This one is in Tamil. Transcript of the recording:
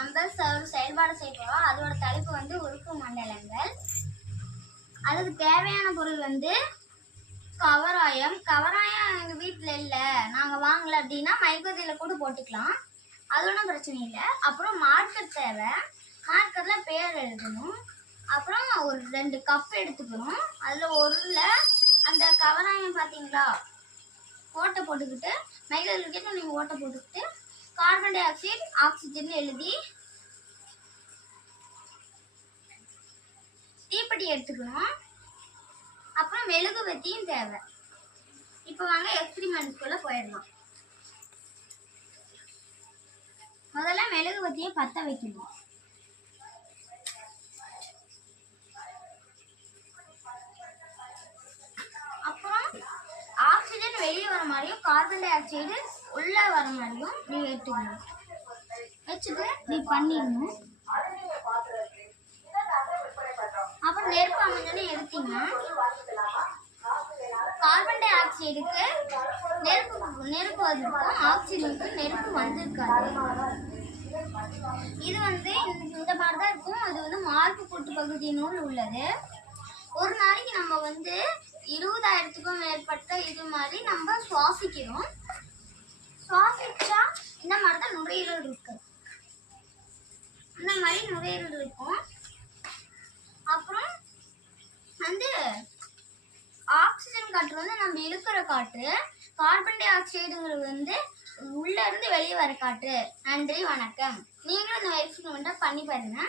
நம்ம ஒரு செயல்பாடு செய்வோம். அதோட தலைப்பு வந்து உறுப்பு மண்டலங்கள். அதுக்கு தேவையான பொருள் வந்து கவராயம். கவராயம் எங்கள் வீட்டில் இல்லை, நாங்கள் வாங்கலை அப்படின்னா மைக்கோதியில் கூட போட்டுக்கலாம், அது ஒன்றும் பிரச்சனை இல்லை. அப்புறம் மார்க்கர் தேவை, மார்க்கரில் பேர் எழுதணும். அப்புறம் ஒரு 2 கப் எடுத்துக்கணும். அதில் ஒருல அந்த கவராயம் பார்த்தீங்களா ஓட்டை போட்டுக்கிட்டு, மைக்கோதில் கேட்டு நீங்கள் ஓட்டை போட்டுக்கிட்டு கார்பன் டை ஆக்சைடு ஆக்சிஜன் எழுதி தீப்பெட்டி எடுத்துக்கணும். அப்புறம் மெழுகுவர்த்தியும் தேவை. இப்போ வாங்க எக்ஸ்பிரிமெண்ட்ஸ்குள்ள போயிடலாம். முதல்ல மெழுகுவர்த்தியை பற்ற வைக்கணும். அப்புறம் ஆக்சிஜன் வெளியே வர மாதிரியும் கார்பன் டை ஆக்சைடு உள்ள வர மாதிரியும் நீ எடுத்துக்கணும். வச்சுட்டு நீ பண்ணிடணும். அப்புறம் நெருப்பு அமைஞ்சோன்னு எடுத்தீங்கன்னா கார்பன் டை ஆக்சைடுக்கு நெருப்பு வந்திருக்கும், ஆக்சிஜனுக்கு நெருப்பு வந்திருக்காது. இது வந்து இந்த மாதிரி தான் இருக்கும். அது வந்து மார்பு கூட்டு பகுதியினுள் உள்ளது. ஒரு நாளைக்கு நம்ம வந்து 20,000க்கும் மேற்பட்ட இது மாதிரி நம்ம சுவாசிக்கிறோம். சுவாசிச்சா இந்த மாதிரி தான் நுரையீரல் இருக்கு. இந்த மாதிரி நுரையீரல் இருக்கும். அப்புறம் வந்து ஆக்சிஜன் காற்று வந்து நம்ம இழுக்கிற காற்று, கார்பன் டை ஆக்சைடுங்கிறது வந்து உள்ள இருந்து வெளியே வர காற்று. நன்றி, வணக்கம். நீங்களும் இந்த எக்ஸ்பெரிமெண்ட்டை பண்ணி பாருங்க.